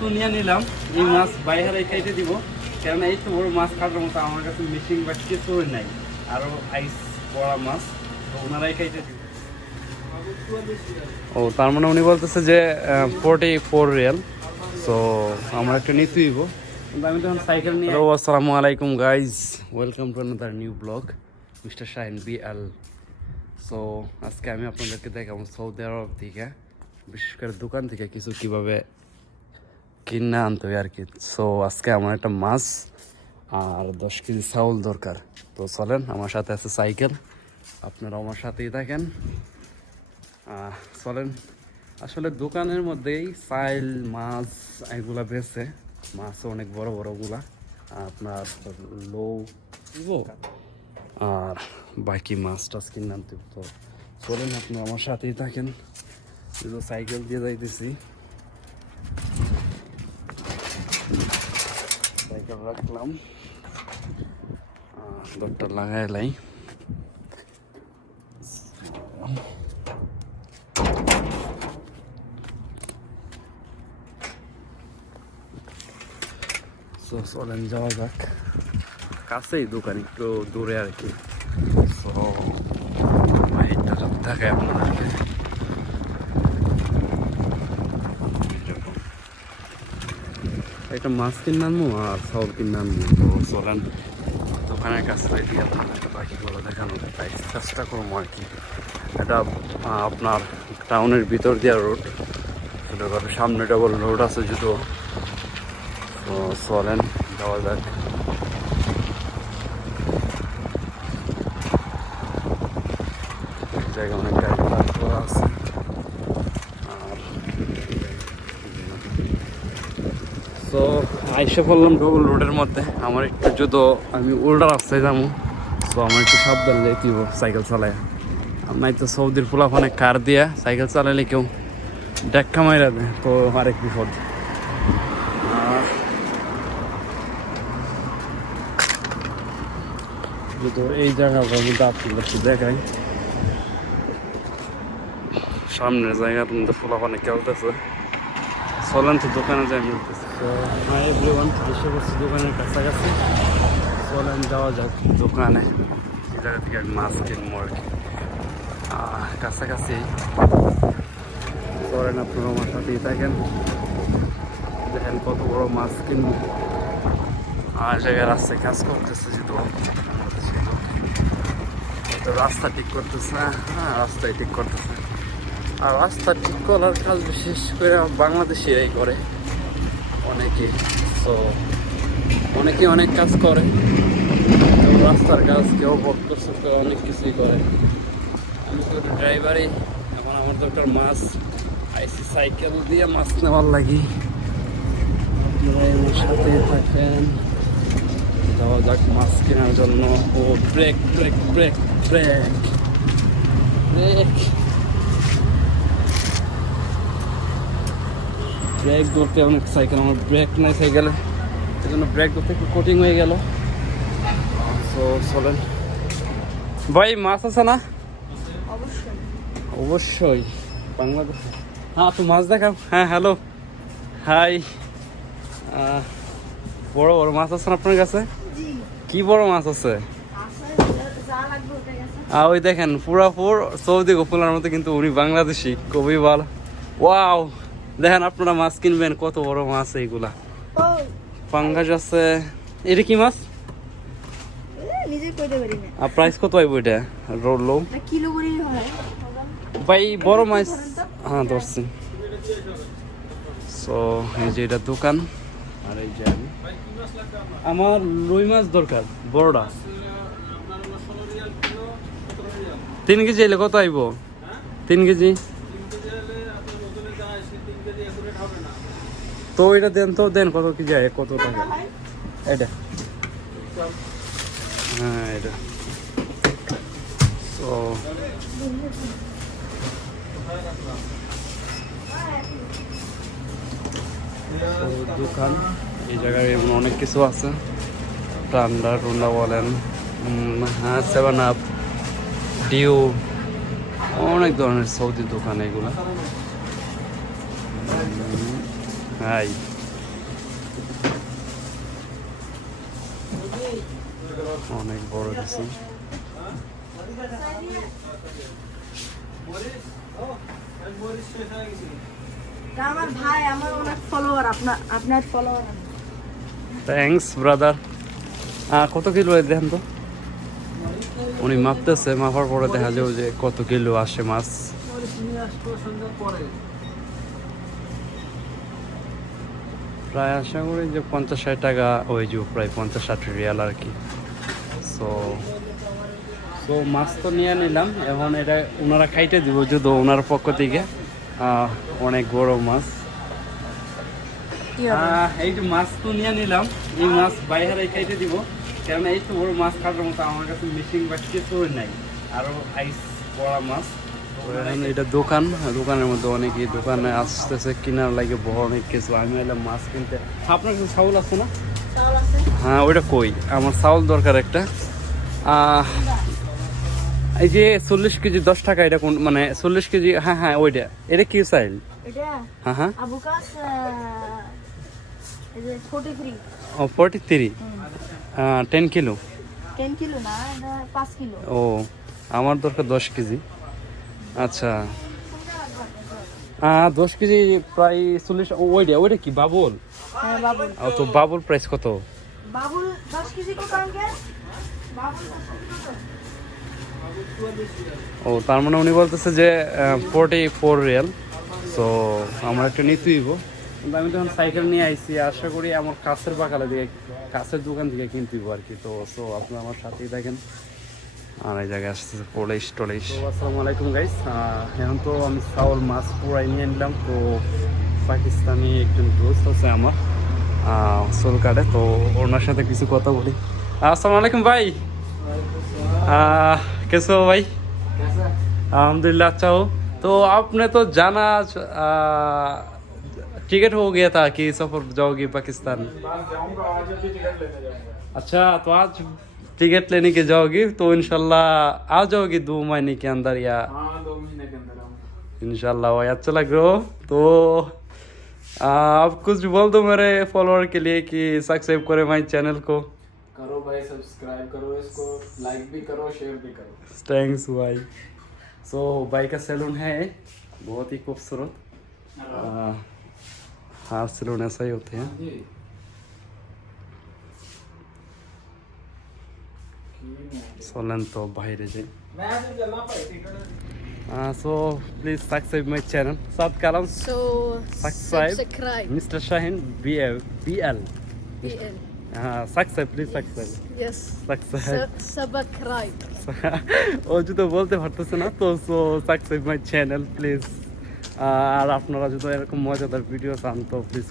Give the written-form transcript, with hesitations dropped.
তো নিয়ে নিলাম, এই মাছ বাইরে খাইতে দিব, কেননা এই তো বড় মাছ কাটার মতো আমার কাছে মেশিন বা কিছু নাই, আরো আইস পড়া মাছ তো ওনারাই খাইতে দিব। ও তার মানে উনি বলতেছে যে 44 রিয়াল, সো আমরা একটা নিতে দিব। কিন্তু আমি তখন সাইকেল নিয়ে। হ্যালো আসসালামু আলাইকুম guys, welcome to another new blog, mister Shahin BL। So আজকে আমি আপনাদেরকে দেখাবো সৌদি আরব থেকে, বিশেষ করে দোকান থেকে কিছু কীভাবে কিনে আনতে হয় আর কি। সো আজকে আমার একটা মাছ আর 10 কেজি চাউল দরকার। তো চলেন, আমার সাথে আছে সাইকেল, আপনারা আমার সাথেই থাকেন। চলেন, আসলে দোকানের মধ্যেই চাইল মাছ এগুলা বেছে, মাছও অনেক বড় বড়গুলা আপনার লো দিব, আর বাকি মাছ টাছ কিনে আনতে। তো চলেন, আপনি আমার সাথেই থাকেন। সাইকেল দিয়ে যাইতেছি, সাইকেল রাখলাম, দরটা লাগাইলাই। তো চলেন যাওয়া যাক, কাছেই দোকান, একটু দূরে আর কি। সো এইটা থাকে আপনাদেরকে, একটা মাছ কিনে আনবো আর চাউল কিনে আনবো। তো চলেন দোকানের কাছে দিয়ে আপনাদেরকে বাকিগুলো দেখানো চেষ্টা করবো আর কি। এটা আপনার টাউনের ভিতর দিয়া রোড, ছোটোখাটো সামনে ডাবল রোড আছে যদিও। তো চলেন যাওয়া যাক। জায়গা অনেক গাড়ি পার্ক করা আছে, আর তো আইসে পড়লাম ডবল রোডের মধ্যে। আমার একটু যদি আমি উল্টা রাস্তায় যাবো, তো আমার একটু সাবধান যেতে দিব সাইকেল চালায়। নাই তো সৌদির পোলাফানে কার দিয়া সাইকেল চালাইলে কেউ ডাক্কা মাইরা দেয়, তো আরেক বিপদ। তো এই জায়গাটার মধ্যে আপনাদেরকে দেখাই, সামনের জায়গার মধ্যে পোলাফানে খেলতেছে। চলেন তো দোকানে যাই বলতেছে। তো হাই এভরিওয়ান, এসে বসছি দোকানের কাছাকাছি। চলেন যাওয়া যাক দোকানে, এই জায়গা থেকে মাছ কিনবো আর কি, কাছাকাছি। চলেন আপনারা আমার সাথেই থাকেন, দেখেন কত বড় মাছ কিনবো। আর জায়গায় রাস্তায় কাজ করতেছে, যেহেতু রাস্তা ঠিক করতেছে, হ্যাঁ রাস্তায় ঠিক করতেছে। আর রাস্তা ঠিক করার কাজ বিশেষ করে বাংলাদেশিরাই করে অনেকে। তো অনেকে অনেক কাজ করে, কেউ রাস্তার কাজ, কেউ বক্তব্য, কেউ অনেক কিছুই করে। আমি তো ড্রাইভারই, এখন আমার দরকার মাছ, আইসি সাইকেল দিয়ে মাছ নেওয়ার লাগি। আপনারা আমার সাথে থাকেন, যাওয়া যাক মাছ কেনার জন্য। ও break break break break break break ধরতে অনেক সাইকেল, আমার ব্রেক নাই সাইকেলে, এই জন্য ব্রেক ধরতে একটু কঠিন হয়ে গেল। তো চলেন ভাই, মাছ আছে না? অবশ্যই বাংলাদেশ। হ্যাঁ তো মাছ দেখাও। হ্যাঁ হ্যালো, হাই। বড় বড় মাছ আছে না আপনার কাছে? কি বড় মাছ আছে? ওই দেখেন পুরাপুর সৌদি গোপালার মতো, কিন্তু উনি বাংলাদেশি, খুবই ভালো। ওয়াও, দেখেন আপনারা মাছ কিনবেন, কত বড় মাছ এইগুলা। পাঙ্গাস আছে। এটা কি মাছ? প্রাইস কত আইব এটা? রোলো ভাই, বড় মাছ। হ্যাঁ ধরছি। সো এই যে এটা দোকান, আর এই যে আমার রুই মাছ দরকার বড়টা। 3 কেজি এলে কত আইব? 3 কেজি তো এটা দেন, তো দেন কত কেজি আয়, কত টাকা এটা? হ্যাঁ এটা। তো দোকান, এই জায়গায় এমন অনেক কিছু আছে, ঠান্ডা টুন্ডা বলেন, হ্যাঁ 7 আপ, ডিউ, অনেক ধরনের সৌদি দোকান এগুলা। হাই অনেক বড় দিছে। আমার ভাই আমার অনেক ফলোয়ার, আপনার ফলোয়ার। Thanks brother. কত কিলো দেখেন তো, উনি মাপতেছে, মাপার পরে দেখা যাবে যে কত কিলো আসে মাছ। প্রায় আশা করি যে 50-60 টাকা ওই যে প্রায় 50-60 রিয়াল আর কি। সো সো মাছ তো নিয়ে নিলাম, এখন এটা ওনারা খাইতে দিব যদি ওনার পক্ষ থেকে। অনেক বড় মাছ। এই যে মাছ তো নিয়ে নিলাম, এই মাছ বাইরে খাইতে দিব, কারণ এই তো বড় মাছ খাওয়ার মতো আমার কাছে মেশিন বা কিছু নাই, আরো আইস বড় মাছ। এখন এটা দোকান, দোকানের মধ্যে অনেকেই দোকানে আসতেছে কেনার লাগে বড় অনেক কিছু। আমি এলাম মাছ কিনতে। আপনার কাছে চাউল আছে না? হ্যাঁ ওইটা কই, আমার চাউল দরকার একটা। এই যে 40 কেজি 10 টাকা, এটা কোন মানে 40 কেজি? হ্যাঁ হ্যাঁ ওইটা। এটা কি চাইল? হ্যাঁ হ্যাঁ এই যে 43। ও 43, 10 কিলো। 10 কিলো না, এটা 5 কিলো। ও আমার দরকার 10 কেজি। আচ্ছা 10 কেজি প্রায় 40। ওইটা ওইটা কি বাবুল? হ্যাঁ বাবুল। তো বাবুল প্রাইস কত? বাবুল 10 কেজি কত আঙ্কেল? বাবুল 10 কেজি কত? ও তার মানে উনি বলতেছে যে 44 রিয়াল। সো আমরা একটা নিতেইব, কিন্তু আমি তখন সাইকেল নিয়ে আইছি, আশা করি আমার কাছের বাকালে দিয়ে কাছের দোকান থেকে কিনতেইব আর কি। তো সো আপনি আমার সাথেই দেখেন। আর এই জায়গায় আসতেছে পলিশ টলিশ। আসসালামু আলাইকুম গাইস। এখন তো আমি চাউল মাছ পুরাই নিয়ে নিলাম। তো পাকিস্তানি একজন দোস্ত আছে আমার, চুল কাটে, তো ওনার সাথে কিছু কথা বলি। আসসালামু আলাইকুম ভাই। कैसे हो भाई? अल्हम्दुलिल्लाह अच्छा हो। तो आपने तो जाना, टिकट हो गया था कि सफर जाओगे पाकिस्तान? जाऊंगा आज, अभी टिकट लेने जाऊंगा। अच्छा तो आज टिकट लेने के जाओगी, तो इंशाल्लाह आ जाओगी 2 महीने के अंदर या? हाँ 2 महीने के अंदर आऊंगा इंशाल्लाह भाई, अच्छा लग रहा हो। तो आप कुछ बोल दो मेरे फॉलोअर के लिए कि सब्सक्राइब करें भाई चैनल को। करो भाई, सब्सक्राइब करो, इसको लाइक भी करो, शेयर भी करो। थैंक्स भाई। सो भाई का सैलून है बहुत ही खूबसूरत। हाँ सैलून ऐसा ही होते हैं। चलें तो बाहर जाए। So please subscribe my channel. साथ कलम So subscribe mister Shaheen BL। BL. हाँ सब्सक्राइब please subscribe Yes. Subscribe. Subscribe. ও যদি বলতে পারতেছে না, তো so subscribe my channel please. আর আপনারা যদি এরকম মজাদার ভিডিও চান তো প্লিজ